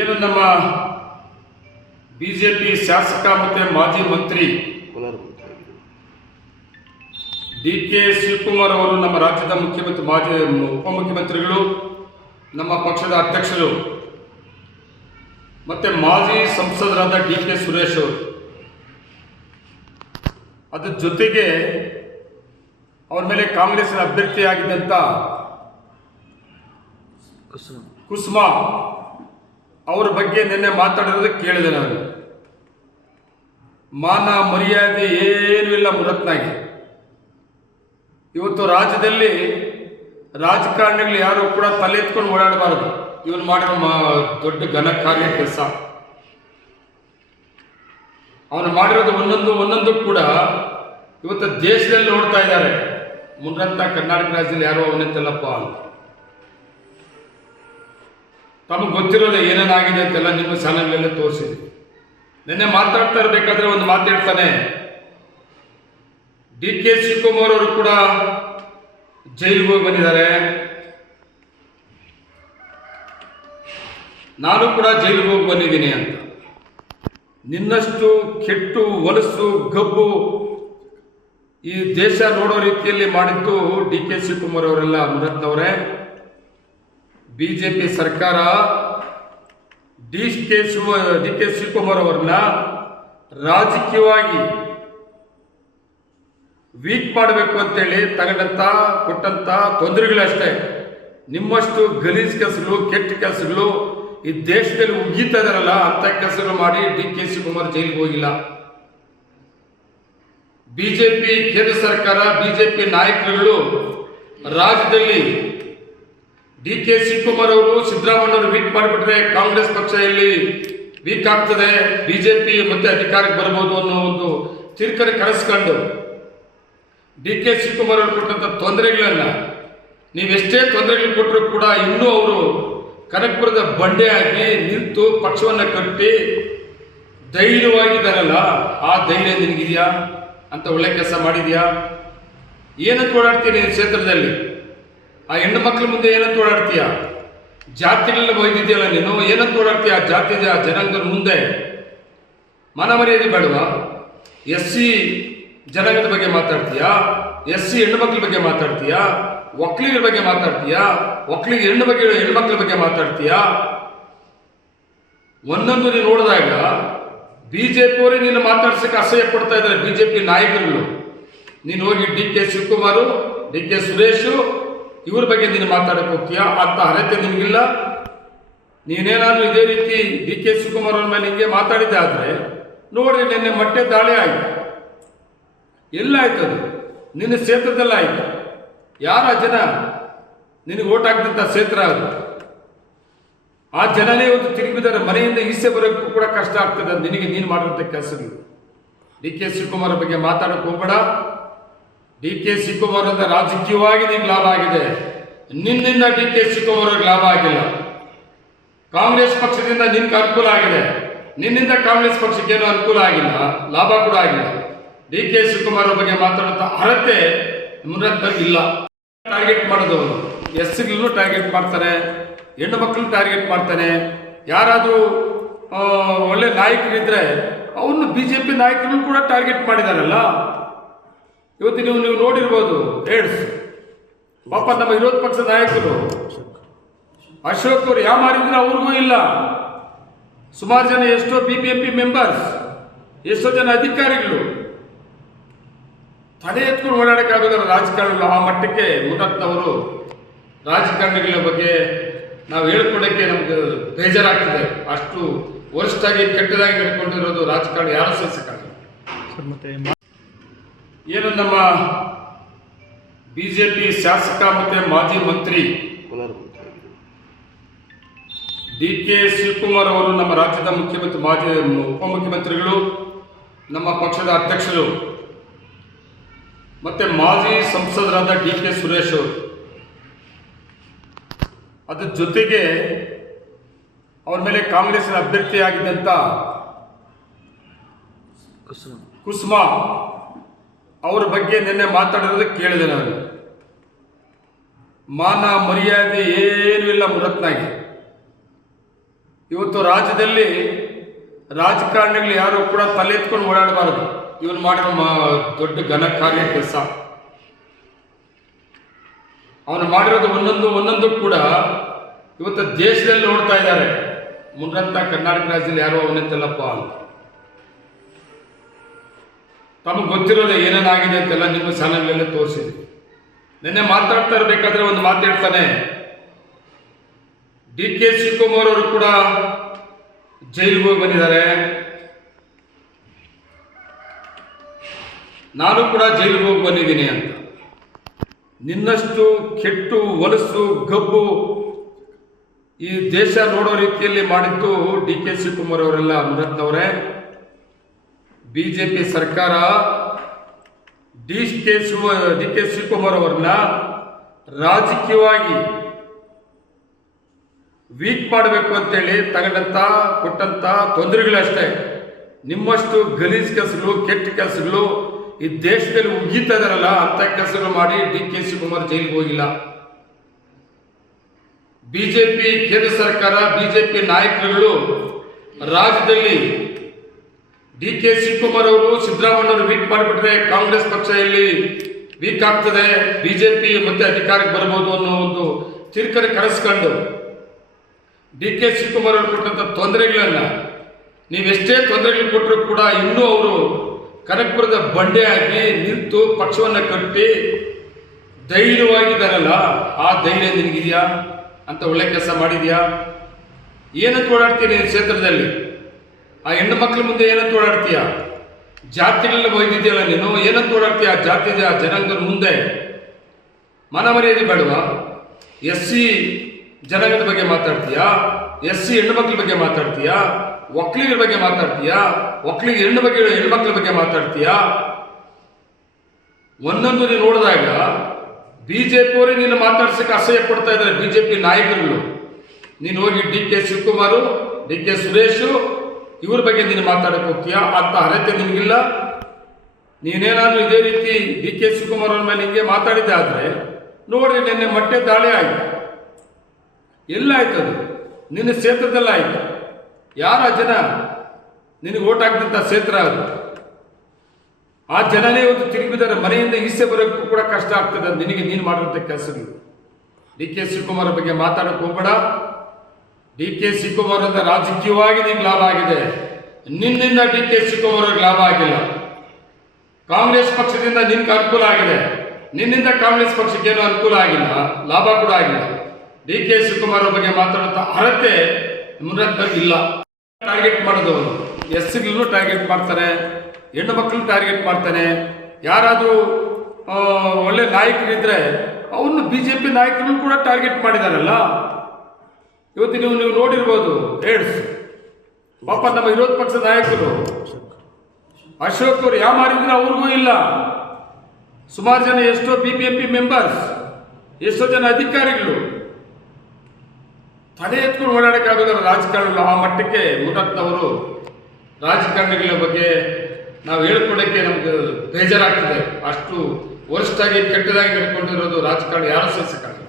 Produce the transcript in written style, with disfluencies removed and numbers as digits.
ಏನು ನಮ್ಮ ಬಿಜೆಪಿ ಶಾಸಕ ಮತ್ತು ಮಾಜಿ ಮಂತ್ರಿ ಡಿ ಕೆ ಶಿವಕುಮಾರ್ ಅವರು ನಮ್ಮ ರಾಜ್ಯದ ಮುಖ್ಯಮಂತ್ರಿ ಮಾಜಿ ಉಪಮುಖ್ಯಮಂತ್ರಿಗಳು, ನಮ್ಮ ಪಕ್ಷದ ಅಧ್ಯಕ್ಷರು ಮತ್ತು ಮಾಜಿ ಸಂಸದರಾದ ಡಿ ಕೆ ಸುರೇಶ್ ಅವರು, ಅದರ ಜೊತೆಗೆ ಅವರ ಮೇಲೆ ಕಾಂಗ್ರೆಸ್ನ ಅಭ್ಯರ್ಥಿಯಾಗಿದ್ದಂಥ ಕುಸುಮಾ ಅವರ ಬಗ್ಗೆ ನಿನ್ನೆ ಮಾತಾಡಿರೋದು ಕೇಳಿದೆ. ನಾನು ಮಾನ ಮರ್ಯಾದೆ ಏನೂ ಇಲ್ಲ ಮುರತ್ನಾಗೆ. ಇವತ್ತು ರಾಜ್ಯದಲ್ಲಿ ರಾಜಕಾರಣಿಗಳು ಯಾರು ಕೂಡ ತಲೆ ಎತ್ಕೊಂಡು ಓಡಾಡಬಾರದು. ಇವನು ಮಾಡಿರೋ ದೊಡ್ಡ ಘನಕಾರ್ಯ ಕೆಲಸ, ಅವನು ಮಾಡಿರೋದು ಒಂದೊಂದು ಕೂಡ ಇವತ್ತು ದೇಶದಲ್ಲಿ ನೋಡ್ತಾ ಇದ್ದಾರೆ. ಮುನ್ನಂತ ಕರ್ನಾಟಕ ರಾಜ್ಯದಲ್ಲಿ ಯಾರೋ ಅವನಂತಲ್ಲಪ್ಪ ಅಂತ ತಮಗೆ ಗೊತ್ತಿರೋದು ಏನೇನಾಗಿದೆ ಅಂತೆಲ್ಲ ನಿಮ್ಮ ಚಾನಲ್ಗಳಲ್ಲೇ ತೋರಿಸಿದೆ. ನಿನ್ನೆ ಮಾತಾಡ್ತಾ ಇರಬೇಕಾದ್ರೆ ಒಂದು ಮಾತಾಡ್ತಾನೆ, ಡಿ ಕೆ ಶಿವಕುಮಾರ್ ಅವರು ಕೂಡ ಜೈಲಿಗೆ ಹೋಗಿ ಬಂದಿದ್ದಾರೆ, ನಾನು ಕೂಡ ಜೈಲಿಗೆ ಹೋಗಿ ಬಂದಿದ್ದೀನಿ ಅಂತ. ನಿನ್ನಷ್ಟು ಕೆಟ್ಟು ಹೊಲಸು ಗಬ್ಬು ಈ ದೇಶ ನೋಡೋ ರೀತಿಯಲ್ಲಿ ಮಾಡಿದ್ದು ಡಿ ಕೆ ಶಿವಕುಮಾರ್ ಅವರೆಲ್ಲ. ಮುರತ್ನವರೇ, ಬಿಜೆಪಿ ಸರ್ಕಾರ ಡಿ ಕೆ ಶಿವಕುಮಾರ್ ಅವರನ್ನ ರಾಜಕೀಯವಾಗಿ ವೀಕ್ ಮಾಡಬೇಕು ಅಂತೇಳಿ ಕೊಟ್ಟಂತ ತೊಂದರೆಗಳಷ್ಟೇ. ನಿಮ್ಮಷ್ಟು ಗಲೀಜ್ ಕೆಲಸಗಳು, ಕೆಟ್ಟ ಕೆಲಸಗಳು ಈ ದೇಶದಲ್ಲಿ ಉಗ್ಗಿತಾ ಇದಾರಲ್ಲ, ಅಂತ ಕೆಲಸಗಳು ಮಾಡಿ ಡಿ ಕೆ ಶಿವಕುಮಾರ್ ಜೈಲಿಗೆ ಹೋಗಿಲ್ಲ. ಬಿಜೆಪಿ ಕೇಂದ್ರ ಸರ್ಕಾರ, ಬಿಜೆಪಿ ನಾಯಕರುಗಳು ರಾಜ್ಯದಲ್ಲಿ ಡಿ ಕೆ ಶಿವಕುಮಾರ್ ಅವರು ಸಿದ್ದರಾಮಯ್ಯವರು ವೀಕ್ ಮಾಡಿಬಿಟ್ರೆ ಕಾಂಗ್ರೆಸ್ ಪಕ್ಷ ಇಲ್ಲಿ ವೀಕ್ ಆಗ್ತದೆ, ಬಿಜೆಪಿ ಮತ್ತೆ ಅಧಿಕಾರಕ್ಕೆ ಬರ್ಬೋದು ಅನ್ನೋ ಒಂದು ತಿರುಕನೆ ಕರೆಸ್ಕೊಂಡು ಡಿ ಕೆ ಶಿವಕುಮಾರ್ ಅವರು ಕೊಟ್ಟಂತ ತೊಂದರೆಗಳನ್ನ ನೀವೆಷ್ಟೇ ತೊಂದರೆಗಳು ಕೊಟ್ಟರು ಕೂಡ ಇನ್ನೂ ಅವರು ಕನಕಪುರದ ಬಂಡೆಯಾಗಿ ನಿಂತು ಪಕ್ಷವನ್ನು ಕಟ್ಟಿ ಧೈರ್ಯವಾಗಿದ್ದಾರಲ್ಲ, ಆ ಧೈರ್ಯ ನಿನಗಿದೆಯಾ ಅಂತ ಒಳ್ಳೆ ಕೆಲಸ ಮಾಡಿದ್ಯಾ? ಏನಂತ ಓಡಾಡ್ತೀನಿ ಈ ಕ್ಷೇತ್ರದಲ್ಲಿ? ಆ ಹೆಣ್ಣು ಮಕ್ಕಳ ಮುಂದೆ ಏನಂತ ಓಡಾಡ್ತೀಯ? ಜಾತಿಗಳೆಲ್ಲ ಒಯ್ದಿದೆಯಲ್ಲ ನೀನು, ಏನಂತ ಓಡಾಡ್ತೀಯ? ಆ ಜಾತಿ ಜನಾಂಗದ ಮುಂದೆ ಮನ ಮರ್ಯಾದೆ ಬೇಡವಾ? SC ಜನಾಂಗದ ಬಗ್ಗೆ ಮಾತಾಡ್ತೀಯಾ? SC ಹೆಣ್ಣು ಮಕ್ಕಳ ಬಗ್ಗೆ ಮಾತಾಡ್ತೀಯಾ? ಒಕ್ಕಲಿಗರ ಬಗ್ಗೆ ಮಾತಾಡ್ತೀಯಾ? ಒಕ್ಕಲಿಗ ಹೆಣ್ಮಕ್ಳ ಬಗ್ಗೆ ಮಾತಾಡ್ತೀಯಾ? ಒಂದೊಂದು ನೀನು ನೋಡಿದಾಗ ಬಿಜೆಪಿ ಅವರೇ ನೀನು ಮಾತಾಡ್ಸಕ್ಕೆ ಅಸಹ್ಯ ಪಡ್ತಾ ಇದ್ದಾರೆ. ಬಿಜೆಪಿ ನಾಯಕರುಗಳು ನೀನು ಹೋಗಿ D K Shivakumar, D K Suresh ಇವ್ರ ಬಗ್ಗೆ ನೀನು ಮಾತಾಡಕ್ಕೆ ಹೋಗ್ತೀಯಾ? ಅಂತ ಅರ್ಹತೆ ನಿನಗಿಲ್ಲ. ನೀನೇನಾದ್ರೂ ಇದೇ ರೀತಿ ಡಿ ಕೆ ಶಿವಕುಮಾರ್ ಅವ್ರ ಮೇಲೆ ಹಿಂಗೆ ಮಾತಾಡಿದ್ದೆ ಆದರೆ ನೋಡ್ರಿ, ನಿನ್ನೆ ಮೊಟ್ಟೆ ದಾಳಿ ಆಯಿತು. ಎಲ್ಲ ಆಯ್ತದು? ನಿನ್ನ ಕ್ಷೇತ್ರದಲ್ಲ ಆಯಿತು. ಯಾರ ಜನ ನಿನಗೆ ಓಟ್ ಹಾಕಿದಂಥ ಕ್ಷೇತ್ರ ಅದು. ಆ ಜನನೇ ಇವತ್ತು ತಿರುಗಿದ್ದಾರೆ. ಮನೆಯಿಂದ ಈಸೆ ಬರೋಕ್ಕೂ ಕೂಡ ಕಷ್ಟ ಆಗ್ತದೆ ನಿನಗೆ, ನೀನು ಮಾಡಿದಂಥ ಕೆಲಸಗಳು. ಡಿ ಕೆ ಶಿವಕುಮಾರ್ ಬಗ್ಗೆ ಮಾತಾಡೋಕೆ ಹೋಗ್ಬೇಡ. ಡಿ ಕೆ ಶಿವಕುಮಾರ್ ಅಂತ ರಾಜಕೀಯವಾಗಿ ನಿಮ್ಗೆ ಲಾಭ ಆಗಿದೆ, ನಿನ್ನಿಂದ ಡಿ ಕೆ ಶಿವಕುಮಾರ್ ಅವ್ರಿಗೆ ಲಾಭ ಆಗಿಲ್ಲ. ಕಾಂಗ್ರೆಸ್ ಪಕ್ಷದಿಂದ ನಿನ್ಗೆ ಅನುಕೂಲ ಆಗಿದೆ, ನಿನ್ನಿಂದ ಕಾಂಗ್ರೆಸ್ ಪಕ್ಷಕ್ಕೆ ಏನೂ ಅನುಕೂಲ ಆಗಿಲ್ಲ, ಲಾಭ ಕೂಡ ಆಗಿಲ್ಲ. ಡಿ ಕೆ ಶಿವಕುಮಾರ್ ಅವ್ರ ಬಗ್ಗೆ ಮಾತಾಡೋಂಥ ಅರ್ಹತೆ ಮುನ್ನತ್ತಲ್ಲಿ ಇಲ್ಲ. ಟಾರ್ಗೆಟ್ ಮಾಡೋದು ಅವರು SCಗಳನ್ನು ಟಾರ್ಗೆಟ್ ಮಾಡ್ತಾರೆ, ಹೆಣ್ಣು ಮಕ್ಕಳನ್ನ ಟಾರ್ಗೆಟ್ ಮಾಡ್ತಾನೆ. ಯಾರಾದರೂ ಒಳ್ಳೆ ನಾಯಕರಿದ್ರೆ ಅವನು ಬಿಜೆಪಿ ನಾಯಕರನ್ನು ಕೂಡ ಟಾರ್ಗೆಟ್ ಮಾಡಿದಾರಲ್ಲ. ಇವತ್ತು ನೀವು ನೋಡಿರ್ಬೋದು, ಏಡ್ಸ್ ಪಾಪ ನಮ್ಮ ವಿರೋಧ ಪಕ್ಷದ ನಾಯಕರು ಅಶೋಕ್ ಅವರು ಯಾವ ಮಾರಿದ್ರೆ ಅವ್ರಿಗೂ ಇಲ್ಲ. ಸುಮಾರು ಜನ, ಎಷ್ಟೋ BBMP ಮೆಂಬರ್ಸ್, ಎಷ್ಟೋ ಜನ ಅಧಿಕಾರಿಗಳು ತಲೆ ಎತ್ಕೊಂಡು ಓಡಾಡೋಕ್ಕಾಗೋದಿಲ್ಲ ರಾಜಕಾರಣಿಗಳು. ಆ ಮಟ್ಟಕ್ಕೆ ಮುನ್ನತ್ತವರು ರಾಜಕಾರಣಿಗಳ ಬಗ್ಗೆ ನಾವು ಹೇಳ್ಕೊಡೋಕ್ಕೆ ನಮ್ಗೆ ಬೇಜಾರಾಗ್ತದೆ. ಅಷ್ಟು ವರ್ಷಾಗಿ ಕೆಟ್ಟದಾಗಿ ನಡ್ಕೊಂಡಿರೋದು ರಾಜಕಾರಣ ಯಾರು ಸಹಿಸಕ್ಕಾಗಲ್ಲ. ಏನು ನಮ್ಮ ಬಿಜೆಪಿ ಶಾಸಕ ಮತ್ತು ಮಾಜಿ ಮಂತ್ರಿ ಡಿ ಕೆ ಶಿವಕುಮಾರ್ ಅವರು, ನಮ್ಮ ರಾಜ್ಯದ ಮುಖ್ಯಮಂತ್ರಿ ಮಾಜಿ ಉಪಮುಖ್ಯಮಂತ್ರಿಗಳು, ನಮ್ಮ ಪಕ್ಷದ ಅಧ್ಯಕ್ಷರು ಮತ್ತು ಮಾಜಿ ಸಂಸದರಾದ ಡಿ ಕೆ ಸುರೇಶ್ ಅವರು, ಅದರ ಜೊತೆಗೆ ಅವರ ಮೇಲೆ ಕಾಂಗ್ರೆಸ್ನ ಅಭ್ಯರ್ಥಿಯಾಗಿದ್ದಂಥ ಕುಸುಮಾ ಅವರ ಬಗ್ಗೆ ನಿನ್ನೆ ಮಾತಾಡಿರೋದು ಕೇಳಿದೆ. ನಾನು ಮಾನ ಮರ್ಯಾದೆ ಏನೂ ಇಲ್ಲ ಮುರತ್ನಾಗೆ. ಇವತ್ತು ರಾಜ್ಯದಲ್ಲಿ ರಾಜಕಾರಣಿಗಳು ಯಾರು ಕೂಡ ತಲೆ ಎತ್ಕೊಂಡು ಓಡಾಡಬಾರದು. ಇವನು ಮಾಡಿರೋ ದೊಡ್ಡ ಘನ ಕಾರ್ಯ ಕೆಲಸ, ಅವನು ಮಾಡಿರೋದು ಒಂದೊಂದು ಕೂಡ ಇವತ್ತು ದೇಶದಲ್ಲಿ ನೋಡ್ತಾ ಇದ್ದಾರೆ. ಮುನ್ರಂತ ಕರ್ನಾಟಕ ರಾಜ್ಯದಲ್ಲಿ ಯಾರೋ ಅವನಿತ್ತಲ್ಲಪ್ಪ ಅಂತ. ತಮಗೆ ಗೊತ್ತಿರೋದು ಏನೇನಾಗಿದೆ ಅಂತೆಲ್ಲ ನಿಮ್ಮ ಚಾನಲ್ಗಳಲ್ಲೇ ತೋರಿಸಿದ್ವಿ. ನಿನ್ನೆ ಮಾತಾಡ್ತಾ ಇರಬೇಕಾದ್ರೆ ಒಂದು ಮಾತು ಹೇಳ್ತಾನೆ, DK ಶಿವಕುಮಾರ್ ಅವರು ಕೂಡ ಜೈಲಿಗೆ ಹೋಗಿ ಬಂದಿದ್ದಾರೆ, ನಾನು ಕೂಡ ಜೈಲಿಗೆ ಹೋಗಿ ಬಂದಿದ್ದೀನಿ ಅಂತ. ನಿನ್ನಷ್ಟು ಕೆಟ್ಟು ಹೊಲಸು ಗಬ್ಬು ಈ ದೇಶ ನೋಡೋ ರೀತಿಯಲ್ಲಿ ಮಾಡಿದ್ದು DK ಶಿವಕುಮಾರ್ ಅವರೆಲ್ಲ. ಮುರತ್ನವರೇ, ಬಿಜೆಪಿ ಸರ್ಕಾರ DK ಶಿವಕುಮಾರ್ ಅವರನ್ನ ರಾಜಕೀಯವಾಗಿ ವೀಕ್ ಮಾಡಬೇಕು ಅಂತೇಳಿ ಕೊಟ್ಟಂತ ತೊಂದರೆಗಳಷ್ಟೇ. ನಿಮ್ಮಷ್ಟು ಗಲೀಜ್ ಕೆಲಸಗಳು, ಕೆಟ್ಟ ಕೆಲಸಗಳು ಈ ದೇಶದಲ್ಲಿ ಉಗೀತಾ ಇದಾರಲ್ಲ, ಅಂತ ಕೆಲಸಗಳು ಮಾಡಿ DK ಶಿವಕುಮಾರ್ ಜೈಲಿಗೆ ಹೋಗಿಲ್ಲ. ಬಿಜೆಪಿ ಕೇಂದ್ರ ಸರ್ಕಾರ, ಬಿಜೆಪಿ ನಾಯಕರುಗಳು ರಾಜ್ಯದಲ್ಲಿ DK ಶಿವಕುಮಾರ್ ಅವರು, ಸಿದ್ದರಾಮಯ್ಯವರು ವೀಕ್ ಮಾಡಿಬಿಟ್ರೆ ಕಾಂಗ್ರೆಸ್ ಪಕ್ಷ ಇಲ್ಲಿ ವೀಕ್ ಆಗ್ತದೆ, ಬಿಜೆಪಿ ಮತ್ತೆ ಅಧಿಕಾರಕ್ಕೆ ಬರ್ಬೋದು ಅನ್ನೋ ಒಂದು ತಿರುಕರೆ ಕರೆಸ್ಕೊಂಡು DK ಶಿವಕುಮಾರ್ ಅವರು ಕೊಟ್ಟಂತ ತೊಂದರೆಗಳನ್ನ, ನೀವೆಷ್ಟೇ ತೊಂದರೆಗಳು ಕೊಟ್ಟರು ಕೂಡ ಇನ್ನೂ ಅವರು ಕನಕಪುರದ ಬಂಡೆಯಾಗಿ ನಿಂತು ಪಕ್ಷವನ್ನ ಕಟ್ಟಿ ಧೈರ್ಯವಾಗಿದ್ದಾರಲ್ಲ, ಆ ಧೈರ್ಯ ನಿನಗಿದೆಯಾ ಅಂತ ಒಳ್ಳೆ ಕೆಲಸ ಮಾಡಿದ್ಯಾ? ಏನಂತ ಓಡಾಡ್ತೀನಿ ಕ್ಷೇತ್ರದಲ್ಲಿ? ಆ ಹೆಣ್ಣು ಮಕ್ಕಳ ಮುಂದೆ ಏನಂತ ಓಡಾಡ್ತೀಯ? ಜಾತಿಗಳನ್ನ ಒಯ್ದಿದ್ಯಲ್ಲ ನೀನು, ಏನಂತ ಓಡಾಡ್ತೀಯ? ಜಾತಿ ಜನಾಂಗದ ಮುಂದೆ ಮನಮರ್ಯಾದೆ ಬೇಡವಾ? SC ಜನಾಂಗದ ಬಗ್ಗೆ ಮಾತಾಡ್ತೀಯಾ? SC ಹೆಣ್ಣು ಮಕ್ಕಳ ಬಗ್ಗೆ ಮಾತಾಡ್ತೀಯಾ? ಒಕ್ಕಲಿಗರ ಬಗ್ಗೆ ಮಾತಾಡ್ತೀಯಾ? ಒಕ್ಕಲಿಗ ಹೆಣ್ಮಕ್ಳ ಬಗ್ಗೆ ಮಾತಾಡ್ತೀಯಾ? ಒಂದೊಂದು ನೀನು ನೋಡಿದಾಗ ಬಿಜೆಪಿ ಅವರೇ ನಿನ್ನ ಮಾತಾಡ್ಸಕ್ಕೆ ಅಸಹ್ಯ ಪಡ್ತಾ ಇದ್ದಾರೆ. ಬಿಜೆಪಿ ನಾಯಕರುಗಳು ನೀನು ಹೋಗಿ DK ಶಿವಕುಮಾರ್, DK ಸುರೇಶ್ ಇವ್ರ ಬಗ್ಗೆ ನೀನು ಮಾತಾಡಕ್ಕೆ ಹೋಗ್ತೀಯಾ? ಅಂತ ಅರ್ಹತೆ ನಿನಗಿಲ್ಲ. ನೀನೇನಾದ್ರೂ ಇದೇ ರೀತಿ DK ಶಿವಕುಮಾರ್ ಅವ್ರ ಮೇಲೆ ಹಿಂಗೆ ಮಾತಾಡಿದ್ದೆ ಆದ್ರೆ ನೋಡ್ರಿ, ನಿನ್ನೆ ಮೊಟ್ಟೆ ದಾಳಿ ಆಯ್ತು. ಎಲ್ಲಾಯ್ತು ಅದು? ನಿನ್ನ ಕ್ಷೇತ್ರದಲ್ಲ ಆಯ್ತು. ಯಾರ ಜನ ನಿನಗೆ ಓಟ್ ಹಾಕಿದಂಥ ಕ್ಷೇತ್ರ ಅದು. ಆ ಜನನೇ ಇವತ್ತು ತಿರುಗಿದ್ದಾರೆ. ಮನೆಯಿಂದ ಈಸೆ ಬರೋಕ್ಕೂ ಕೂಡ ಕಷ್ಟ ಆಗ್ತದೆ ನಿನಗೆ, ನೀನು ಮಾಡಿರುವಂಥ ಕೆಲಸಗಳು. DK ಶಿವಕುಮಾರ್ ಬಗ್ಗೆ ಮಾತಾಡಕ್ಕೆ ಹೋಗ್ಬೇಡ. DK ಶಿವಕುಮಾರ್ ಅಂತ ರಾಜಕೀಯವಾಗಿ ನಿನ್ಗೆ ಲಾಭ ಆಗಿದೆ, ನಿನ್ನಿಂದ DK ಶಿವಕುಮಾರ್ ಅವ್ರಿಗೆ ಲಾಭ ಆಗಿಲ್ಲ. ಕಾಂಗ್ರೆಸ್ ಪಕ್ಷದಿಂದ ನಿನ್ಗೆ ಅನುಕೂಲ ಆಗಿದೆ, ನಿನ್ನಿಂದ ಕಾಂಗ್ರೆಸ್ ಪಕ್ಷಕ್ಕೆ ಏನೂ ಅನುಕೂಲ ಆಗಿಲ್ಲ, ಲಾಭ ಕೂಡ ಆಗಿಲ್ಲ. DK ಶಿವಕುಮಾರ್ ಬಗ್ಗೆ ಮಾತಾಡುವಂಥ ಅರ್ಹತೆ ಮುನ್ನತ್ತವ್ರಿಗೆ ಇಲ್ಲ. ಟಾರ್ಗೆಟ್ ಮಾಡೋದವರು SCಗಳನ್ನು ಟಾರ್ಗೆಟ್ ಮಾಡ್ತಾರೆ, ಹೆಣ್ಣು ಮಕ್ಕಳನ್ನು ಟಾರ್ಗೆಟ್ ಮಾಡ್ತಾನೆ. ಯಾರಾದರೂ ಒಳ್ಳೆ ನಾಯಕರಿದ್ರೆ ಅವನು ಬಿಜೆಪಿ ನಾಯಕರು ಕೂಡ ಟಾರ್ಗೆಟ್ ಮಾಡಿದಾರಲ್ಲ. ಇವತ್ತು ನೀವು ನೋಡಿರ್ಬೋದು, ಏಡ್ಸ್ ಪಾಪ ನಮ್ಮ ವಿರೋಧ ಪಕ್ಷದ ನಾಯಕರು ಅಶೋಕ್ ಅವರು ಯಾವ ಮಾರಿದ್ರೆ ಅವ್ರಿಗೂ ಇಲ್ಲ. ಸುಮಾರು ಜನ, ಎಷ್ಟೋ BBMP ಮೆಂಬರ್ಸ್, ಎಷ್ಟೋ ಜನ ಅಧಿಕಾರಿಗಳು ತಲೆ ಎತ್ಕೊಂಡು ಓಡಾಡಕ್ಕಾಗೋದಿಲ್ಲ ರಾಜಕಾರಣಿಗಳು. ಆ ಮಟ್ಟಕ್ಕೆ ಮುನ್ನತ್ತವರು ರಾಜಕಾರಣಿಗಳ ಬಗ್ಗೆ ನಾವು ಹೇಳ್ಕೊಡೋಕ್ಕೆ ನಮ್ಗೆ ಬೇಜಾರಾಗ್ತದೆ. ಅಷ್ಟು ವರ್ಸ್ಟ್ ಆಗಿ ಕೆಟ್ಟದಾಗಿ ನಡ್ಕೊಂಡಿರೋದು ರಾಜಕಾರಣ ಯಾರು ಸಹಿಸಕ್ಕಾಗಲ್ಲ.